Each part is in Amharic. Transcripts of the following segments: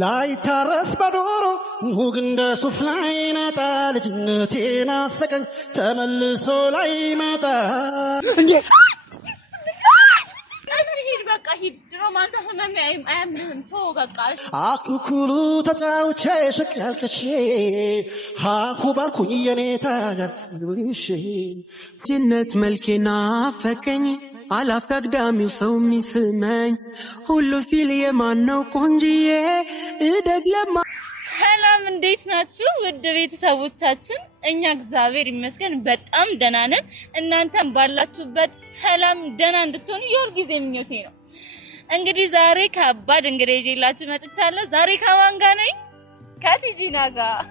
ላይ ታረስ በዶሮ ሙግ እንደ ሱፍ ላይ ናጣ ልጅነቴ ናፈቀኝ ተመልሶ ላይ መጣ እንዴ እሺ ሂድ በቃ ሂድ ድሮም አንተ ህመም አያምህም ተው በቃ አኩኩሉ ተጫውቼ ሽቅያልቅሼ ሃኩ ባልኩኝ የኔታ ጋር ትልሽ ጅነት መልኬና ፈከኝ አላፍ አግዳሚው ሰው ሚስመኝ ሁሉ ሲል የማነው ቆንጂዬ እደግ ለማ ሰላም እንዴት ናችሁ ውድ ቤተሰቦቻችን እኛ እግዚአብሔር ይመስገን በጣም ደህና ነን እናንተም ባላችሁበት ሰላም ደህና እንድትሆኑ የሁልጊዜ ምኞቴ ነው እንግዲህ ዛሬ ከባድ እንግዲህ ይዤላችሁ መጥቻለሁ ዛሬ ከማን ጋር ነኝ ከቲጂና ጋር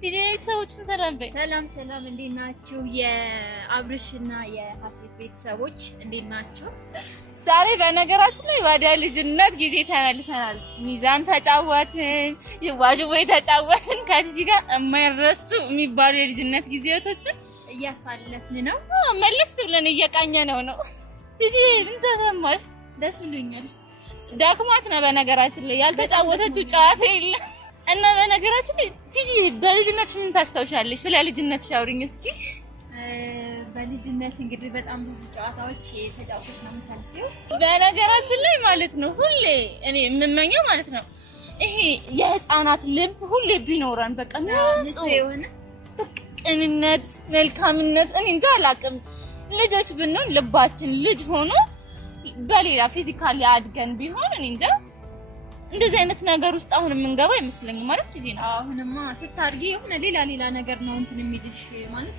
ቲጂ ቤተሰቦችን ሰላም በይ ሰላም እንዴት ናችሁ የአብርሽና የሐሴት ቤተሰቦች እንዴት ናችሁ ዛሬ በነገራችን ላይ ወደ ልጅነት ጊዜ ተመልሰናል ሚዛን ተጫወትን ይዋጅቦይ ተጫወትን ከቲጂ ጋር የማይረሱ የሚባሉ የልጅነት ጊዜያቶችን እያሳለፍን ነው መለስ ብለን እየቃኘነው ነው ቲጂ ምን ተሰማሽ ደስ ብሎኛል ዳክማት ነው በነገራችን ላይ ያልተጫወተችው ጨዋታ የለም እና በነገራችን ላይ ቲጂ በልጅነትሽ ምን ታስታውሻለሽ ስለ ልጅነትሽ አውሪኝ እስኪ በልጅነት እንግዲህ በጣም ብዙ ጨዋታዎች ተጫውተሽ ነው የምታልፊው በነገራችን ላይ ማለት ነው ሁሌ እኔ የምመኘው ማለት ነው ይሄ የህፃናት ልብ ሁሌ ቢኖረን በቃ ንጹህ የሆነ ቅንነት መልካምነት እኔ እንጃ አላውቅም ልጆች ብንሆን ልባችን ልጅ ሆኖ በሌላ ፊዚካሊ አድገን ቢሆን እኔ እንጃ እንደዚህ አይነት ነገር ውስጥ አሁን የምንገባ አይመስለኝም ማለት ቲጂ ነው አሁንማ ስታርጊ የሆነ ሌላ ነገር ነው እንትን የሚልሽ ማለት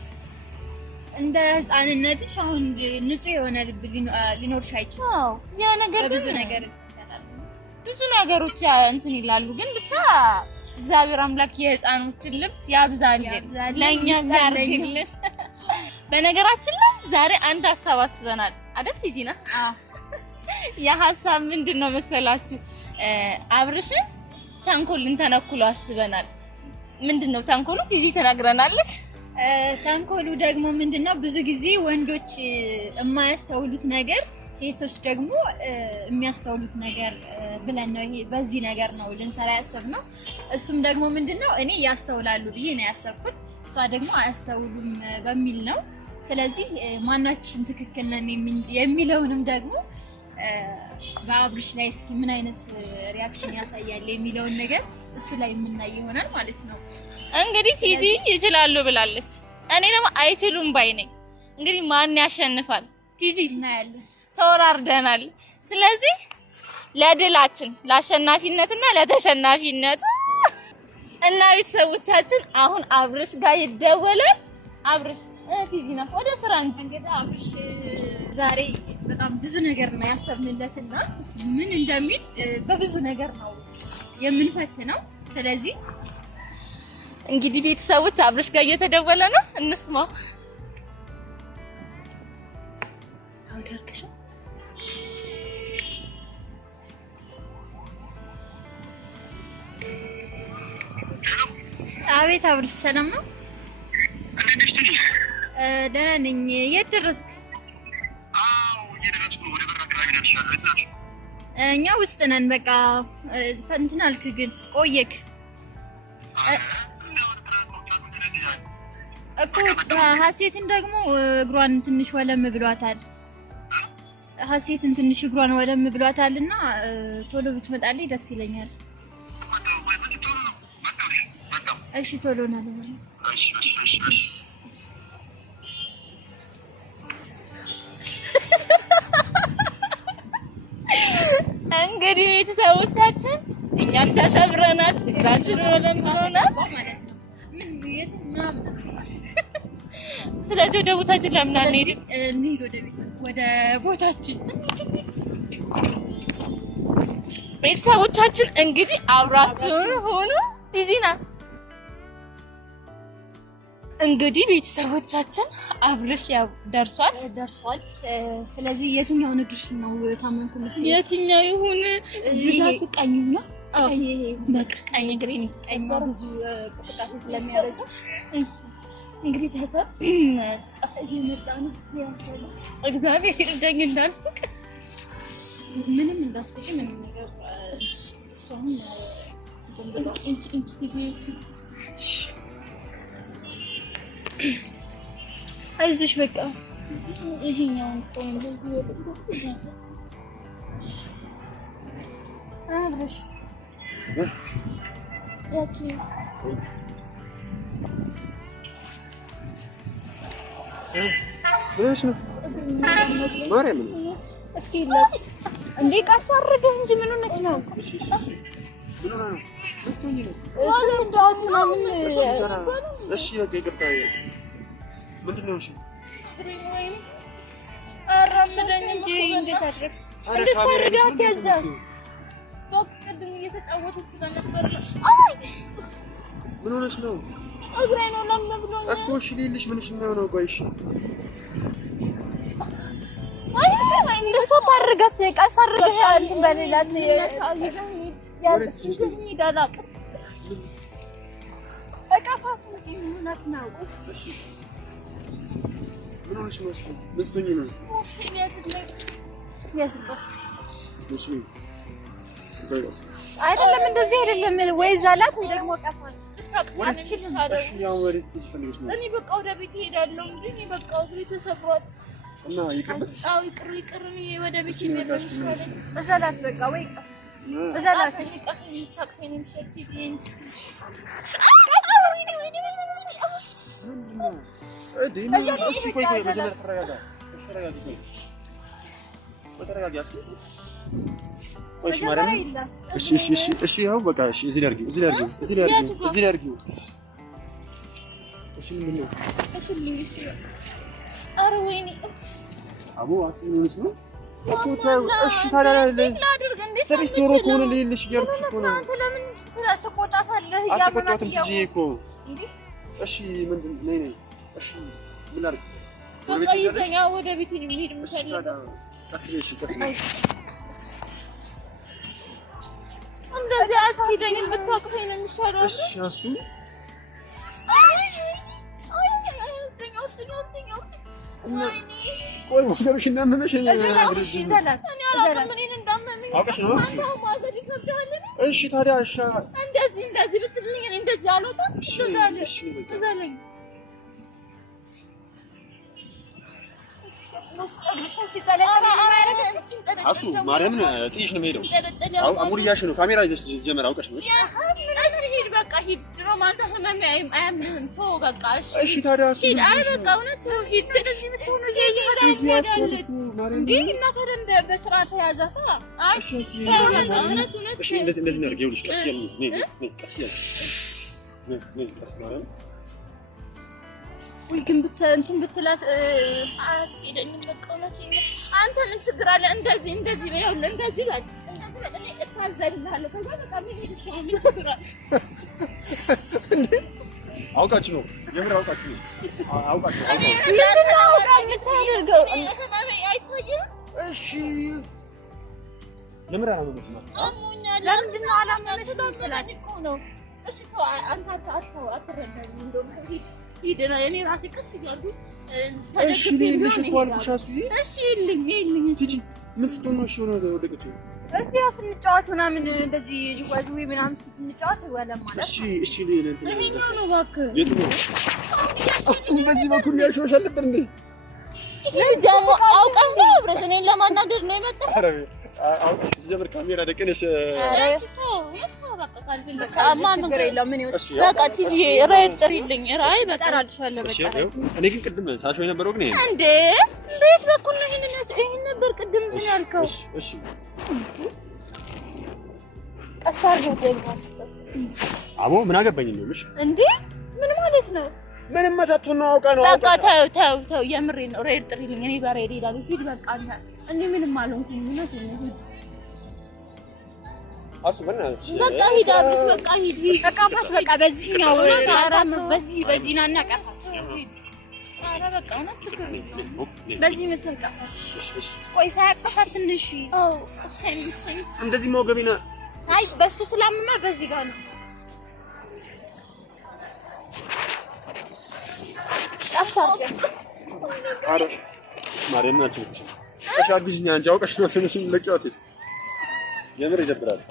እንደ ህፃንነትሽ አሁን ንጹህ የሆነ ልብ ሊኖርሽ አይችልም ያ ነገር ብዙ ነገር ይላሉ ብዙ ነገሮች እንትን ይላሉ ግን ብቻ እግዚአብሔር አምላክ የህፃኖችን ልብ ያብዛልን ለኛ ያርግልን በነገራችን ላይ ዛሬ አንድ ሐሳብ አስበናል አይደል ቲጂና ያ ሐሳብ ምንድነው መሰላችሁ አብርሽን ታንኮልን ተነኩሎ አስበናል ምንድነው ታንኮሉ ቲጂ ተናግረናለች ታንኮሉ ደግሞ ምንድነው ብዙ ጊዜ ወንዶች የማያስተውሉት ነገር ሴቶች ደግሞ የሚያስተውሉት ነገር ብለን ነው ይሄ በዚህ ነገር ነው ልንሰራ ያሰብነው እሱም ደግሞ ምንድነው እኔ ያስተውላሉ ብዬ ነው ያሰብኩት እሷ ደግሞ አያስተውሉም በሚል ነው ስለዚህ ማናችን ትክክል ነን የሚለውንም ደግሞ በአብርሽ ላይ እስኪ ምን አይነት ሪአክሽን ያሳያል የሚለውን ነገር እሱ ላይ የምናይ ይሆናል ማለት ነው እንግዲህ ቲጂ ይችላሉ ብላለች እኔ ደግሞ አይችሉም ባይ ነኝ እንግዲህ ማን ያሸንፋል ቲጂ እናያለን ተወራርደናል ስለዚህ ለድላችን ለአሸናፊነትና ለተሸናፊነት እና ቤተሰቦቻችን አሁን አብርሽ ጋር ይደወላል አብርሽ ቲጂና ወደ ስራ እንግዲህ አብርሽ ዛሬ በጣም ብዙ ነገር ነው ያሰብንለትና ምን እንደሚል በብዙ ነገር ነው የምንፈትነው ስለዚህ እንግዲህ ቤተሰቦች አብርሽ ጋር እየተደወለ ነው እንስማው አውደርከሽ አቤት አብርሽ ሰላም ነው ደህና ነኝ የት ደረስክ እየደረስኩ ወደ በራ አካባቢ ደርሻለሁ እኛ ውስጥ ነን በቃ እንትን አልክ ግን ቆየክ እኮ ሐሴትን ደግሞ እግሯን ትንሽ ወለም ብሏታል ሐሴትን ትንሽ እግሯን ወለም ብሏታልና ቶሎ ብትመጣልኝ ደስ ይለኛል እሺ ቶሎ ና እሺ እንግዲህ ቤተሰቦቻችን እኛም ተሰብረናል እግራችንን ወለምብሎናል ምን የትናም ስለዚህ ወደ ቦታችን ለምን አንሄድም እንሂድ ወደ ቦታችን ቤተሰቦቻችን እንግዲህ አብራችሁን ሆኑ ቲጂና እንግዲህ ቤተሰቦቻችን አብርሽ ያው ደርሷል ስለዚህ የትኛው ንግርሽ ነው ታመንኩልት የትኛው ይሁን ብዛት ቀኝና ቀኝ በቃ ቀኝ ግሬን ተሰማው ብዙ ቁጥቃሴ ስለሚያበዛ እንግዲህ ተሰብ ጣይ መጣ ነው ያሰለ እግዚአብሔር ይርዳኝ እንዳልስቅ ምንም እንዳትስቂ ምንም ነገር እሷም እንቺ ትጂ አይዞሽ በቃ ይሄኛው ቆንጆ ይወጣ አብረሽ ኦኬ እሺ ማርያም እስኪ ለት እንዴ ቀስ አድርገህ እንጂ ምን ሆነሽ ነው? እሺ ምን ሆነ ነው? እስኪ ነው ስንጫወት ምናምን እሺ በቃ ይቅርታ ምንድነው? እሺ አራምደኝ እንጂ እንዴት አድርግ እንደሱ አድርገህ አትያዘ በቅድም እየተጫወተች ስለነበር አይ ምን ሆነሽ ነው? እግሬ ነው ለምን ብሎ እኮ እሺ ልልሽ ምንሽ ነው? ቆይ እሺ አይ እንደሱ አድርገህ ቀስ አድርገህ እንትን በሌላት ይዳላቅ እቃፋት ምንነት ነው? እሺ ምን ሆነሽ ነው? መስቶኝ ነው ሙስሊም ያዝልኝ ያዝበት እሺ አይደለም እንደዚህ አይደለም ወይ ዛላት ወይ ደግሞ እቃፋት እሺ ያው ወዴት ትፈልጊሽ ነው? እኔ በቃ ወደ ቤት እሄዳለሁ እንዴ እኔ በቃ እግሬ ተሰብሯል እና ይቅር አው ይቅር እኔ ወደ ቤት እሄዳለሁ ዛላት በቃ ወይ ዛላት ቀፈኝ ታቅፈኝም ሸርቲጂ እንጂ እሺ ያው በቃ እሺ እዚህ ላድርጊው እሺ ምንድነው? እሺ ልይሽ ኧረ ወይኔ አቦ አስሚንሽ ነው እኮ ተው እሺ ታዲያ ሰሪ ሶሮ ከሆነ ልልሽ እያልኩሽ እኮ ነው። አንተ ለምን ተቆጣታለህ? አትቆጣትም ትጂ እኮ እሺ ምንድን ነይ እሺ ምን ላድርግ? በቃ ይዘኛ ወደ ቤት እንሂድ የምፈልገው ቀስ ብለሽ እንደዚህ አስኪደኝ ብታቅፈኝ ነው የሚሻለው። እሺ እሱ ቆይ ወገብሽ እንዳመመሽ እሺ ታዲያ እሺ እንደዚህ ብትልኝ እንደዚህ አልወጣም እዛለኝ አሱ ማርያምን ጥይሽ ነው የምሄደው። አሙሪያሽ ነው ካሜራ ይዘሽ ጀመር አውቀሽ ነው። እሺ ሂድ በቃ ሂድ። ድሮም አንተ ህመም አያምህም። ተው በቃ እሺ። እሺ ታዲያ እሱ ሂድ። አይ በቃ እውነት ተው ሂድ። ስለዚህ የምትሆነው እንዴ እናት እንደ በስርዓት ያዛታ። እሺ እውነት እሺ እንደዚህ ነው ያርገው ልጅ ቀስ ያለ ነው ቀስ ያለ ነው ቀስ ያለ ወይ ግን እንትን ብትላት አያስኬደኝም። በቃ እውነት አንተ ምን ችግር አለ? እንደዚህ በይው እንደዚህ በል እኔ እታዘልልሃለሁ። ከዛ በቃ ምን ችግር አለ? አውቃችሁ ነው የምር አውቃችሁ ነው አውቃችሁ እኔ አይታየም። እሺ ለምን አላመመሽም? አሞኛል። ለምንድን ነው አላመመሽም? ነው እሺ ተው አንተ አትረዳኝም። እንደውም ሂድ እኔ ራሴ ቀስ እያልኩኝ እሺ ልልሽ እኮ አልኩሽ። አሱዬ እሺ ይልኝ ሂጂ ምን ስትሆን ነው? እሺ ሆነ ወደቀችው እዚህ ስንጫወት ምናምን እንደዚህ ጅዋጅዌ ምናምን ስንጫወት ወለም ማለት እሺ ለእንትን ነው እባክህ የቱ ነው? በዚህ በኩል ያሾሽ አልነበር እንዴ? ለጃሞ አውቀህ ነው አብረሽ እኔን ለማናደድ ነው የመጣው? ኧረ አውቀሽ ጀምር ካሜራ ደቀነሽ እሺ ተው በቃ ካልኩኝ በቃ ችግር የለውም። ምን ይወስ በቃ ትጂ ራይድ ጥሪልኝ ራይ በጣም አልሻለሁ። በቃ እኔ ግን ቅድም ሳሾ የነበረው ግን እንዴ እንዴት በኩል ነው ይሄን ነበር ቅድም እንትን ያልከው? እሺ ቀሳር ነው ደግሞስ አቦ ምን አገባኝ እንደውልሽ እንዴ ምን ማለት ነው? ምንም መሳቱን ነው አውቃ ነው በቃ ተው የምሬ ነው። ራይድ ጥሪልኝ እኔ በራይድ ሄዳለሁ። ሂድ በቃ እኔ ምንም አልሆንኩም። እውነት ነው ሂድ አሱ በእናትሽ በቃ ሂድ አብሽ በቃ ሂድ ቀፋት በቃ በዚህኛው አራም በዚህ ናና ቀፋት ኧረ በቃ እውነት ችግር በዚህ ምትቀፋት ቆይ ሳያቅፋት ትንሽ አው አይምሰኝ እንደዚህ ሞገቢና አይ በሱ ስላምማ በዚህ ጋር ነው አሳብ አረ ማርያም ናቸው እሺ አግዥኛ አንቺ አውቀሽ ነው ሰነሽን ለቂያስ የምር ይደብራል።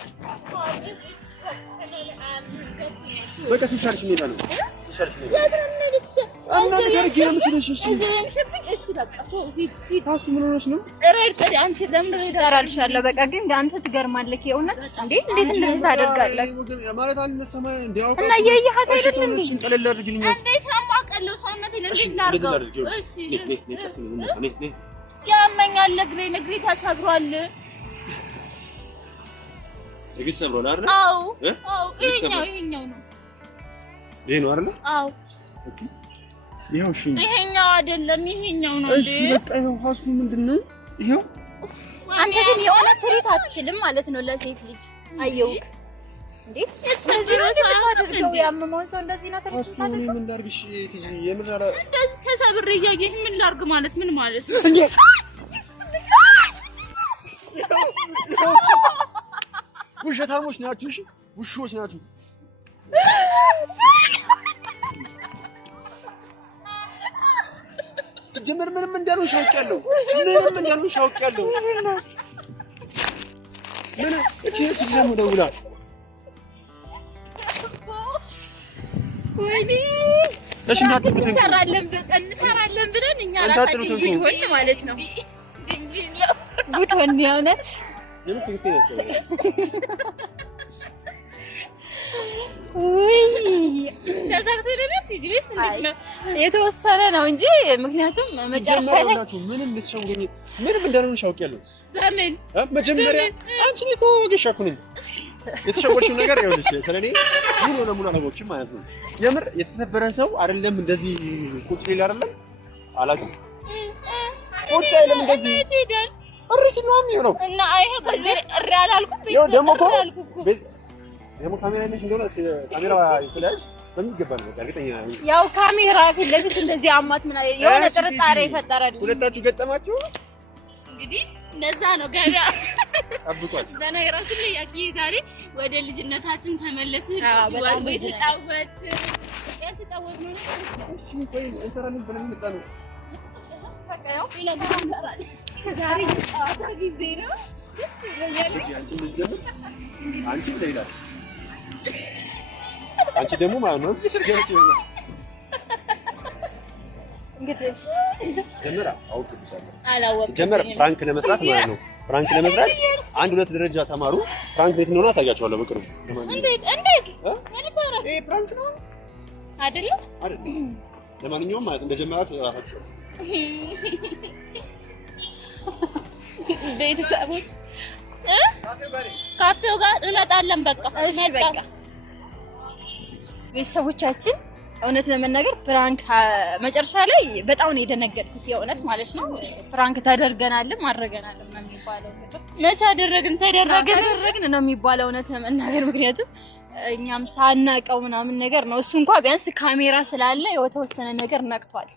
በቃ ሲሻልሽ ምን ይላል? ሲሻልሽ ምን ይላል? እና ንገሪኝ ነው የምችልሽ? እሺ በቃ ሂድ። ታሱ ምን ሆነሽ ነው? ረርጠሪ አንቺ ለምን እጠራልሻለሁ? በቃ ግን አንተ ትገርማለህ። የእውነት እንዴት እንደዚህ ታደርጋለህ? ማለት አልመሰማ እንዴው እና የይሃት አይደለም እንዴ? እንቀለል አድርግልኝ። እንዴት አማቀለው ሰውነቴን እንዴት ላድርገው? እሺ ነይ ያመኛል። እግሬ ተሰብሯል። እግሬ ሰብሯል አይደል? አዎ አዎ። ይሄኛው ነው። ይሄ ነው አይደል? አዎ። ኦኬ ይሄው እሺ። ይሄኛው አይደለም ይሄኛው ነው እንዴ? እሺ በቃ ይሄው ሀሱ ምንድነው? ይሄው አንተ ግን የእውነት ትሪት አትችልም ማለት ነው ለሴት ልጅ። አየውክ እንዴ? ስለዚህ ነው ተታደርገው ያመመውን ሰው እንደዚህ ነው ትሪት ሀሱ ምን ምን ላድርግሽ? ትጂ የምራራ እንደዚህ ተሰብሬ እያየህ ምን ላድርግ ማለት ምን ማለት ነው? ውሸታሞች ናችሁ። እሺ ውሾች ናችሁ። ጀመር ምንም እንዳሉ ሻውቂያለሁ። ምን እቺ ደግሞ ደውላ ወይኔ እሺ እንሰራለን ብለን እኛ ራሳችን ጉድ ማለት ነው። ጉድ ሆነ የእውነት የተወሰነ ነው እንጂ ምክንያቱም መጨረሻ ላይ ምንም ልትሸውኝ ምንም እንዳልሆነ ሻውቂያለሁ። በምን መጀመሪያ አንቺ ልትወገሽ አኩኝ የተሸወርሽው ነገር ይኸውልሽ ስለኔ ሙሉ ለሙሉ አላወቅሽም ማለት ነው። የምር የተሰበረ ሰው አይደለም እንደዚህ ቁጭ ሊል አይደለም አላውቅም። ቁጭ አይደለም እንደዚህ እርሲ ነው የሚሆነው እና አይሄ ከዚህ እሪ አላልኩም። ደግሞ ካሜራ ነሽ እንደሆነ ካሜራ ይስላልሽ በሚገባ ነው እርግጠኛ ነኝ። ያው ካሜራ ፊት ለፊት እንደዚህ አማት ምን የሆነ ጥርጣሬ ይፈጠራል። ሁለታችሁ ገጠማችሁ እንግዲህ እንደዛ ነው ገበያ ጠብቋል። በነገራችን ላይ ያኪ ዛሬ ወደ ልጅነታችን ተመለስን። ወደ የተጫወት ነው ቆይ እንሰራለን ብለን መጣን። በቃ ያው ይላል ዛሬ ጨዋታ ጊዜ ነው። አንቺ ደግሞ ማለት ነው እዚህ ስርገረች ነው እንግዲህ ጀመራ አውጥተሻለሁ አላወቅኩም። ጀመረ ፕራንክ ለመስራት ማለት ነው። ፕራንክ ለመስራት አንድ ሁለት ደረጃ ተማሩ። ፕራንክ ቤት ነው አሳያችኋለሁ በቅርቡ። እንዴት ምን ይሰራል? ይሄ ፕራንክ ነው አይደለም? ለማንኛውም ማለት እንደጀመራችሁ ራሳችሁ ቤተሰቦች ካፌው ጋር እንመጣለን። በቃ እሺ በቃ ቤተሰቦቻችን እውነት ለመናገር ፕራንክ መጨረሻ ላይ በጣም ነው የደነገጥኩት። የእውነት ማለት ነው ፕራንክ ተደርገናልም አድርገናልም ነው የሚባለው። መቼ አደረግን ተደረግን ነው የሚባለው እውነት ለመናገር ምክንያቱም እኛም ሳናቀው ምናምን ነገር ነው። እሱ እንኳን ቢያንስ ካሜራ ስላለ የተወሰነ ነገር ነቅቷል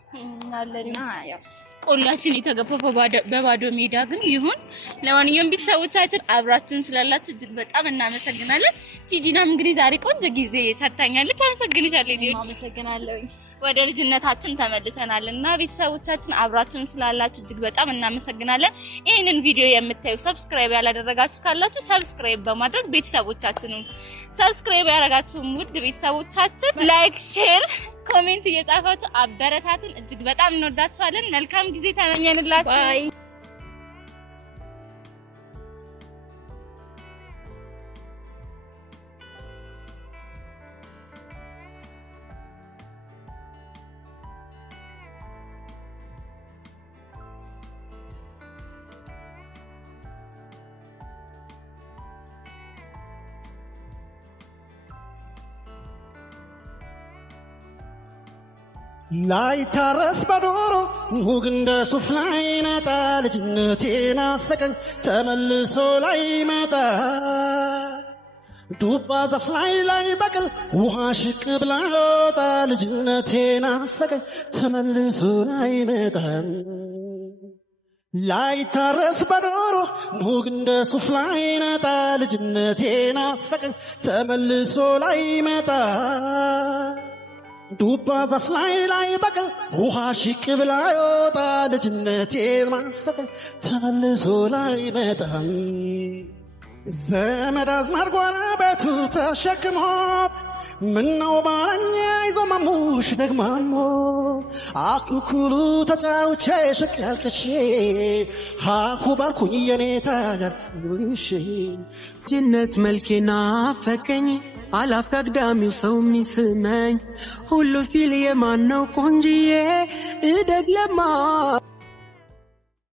አለና ያው ቆላችን የተገፈፈው በባዶ ሜዳ ግን ይሁን። ለማንኛውም ቤተሰቦቻችን አብራችሁን ስላላችሁ እጅግ በጣም እናመሰግናለን። ቲጂናም እንግዲህ ዛሬ ቆንጆ ጊዜ ሰጣኛለች። አመሰግንሻለሁ። አመሰግናለሁ። ወደ ልጅነታችን ተመልሰናልና ቤተሰቦቻችን አብራችሁን ስላላችሁ እጅግ በጣም እናመሰግናለን። ይሄንን ቪዲዮ የምታዩ ሰብስክራይብ ያላደረጋችሁ ካላችሁ ሰብስክራይብ በማድረግ ቤተሰቦቻችንን ሰብስክራይብ ያደረጋችሁ ውድ ቤተሰቦቻችን ላይክ፣ ሼር፣ ኮሜንት እየጻፋችሁ አበረታቱን። እጅግ በጣም እንወዳችኋለን። መልካም ጊዜ ተመኘንላችሁ። ባይ ላይታረስ በዶሮ ሙግ እንደ ሱፍ ላይ ነጣ ልጅነቴ ናፈቀኝ ተመልሶ ላይ መጣ ዱባ ዛፍ ላይ በቅል ውሃ ሽቅ ብላ ወጣ ልጅነቴ ናፈቀኝ ተመልሶ ላይ መጣ ላይታረስ በዶሮ ሙግ እንደ ሱፍ ላይ ነጣ ልጅነቴ ናፈቀኝ ተመልሶ ላይ መጣ ዱባ ዛፍ ላይ በቅል ውሃ ሽቅ ብላ ወጣ ልጅነቴ ናፈቀኝ ተመልሶ ላይ መጣ ዘመድ አዝማድ ጎረቤቱ ተሸክሞ ምነው ባለኛ ይዞ ማሙሽ ደግማሞ አኩኩሉ ተጫውቼ ሸቅያልቅሼ ሃኩ ባልኩኝ የኔታ ጋርትሽ ጅነት መልኬና ፈቀኝ አላፍ አግዳሚው ሰው ሚስመኝ ሁሉ ሲል የማነው ቆንጂዬ እደግ ለማ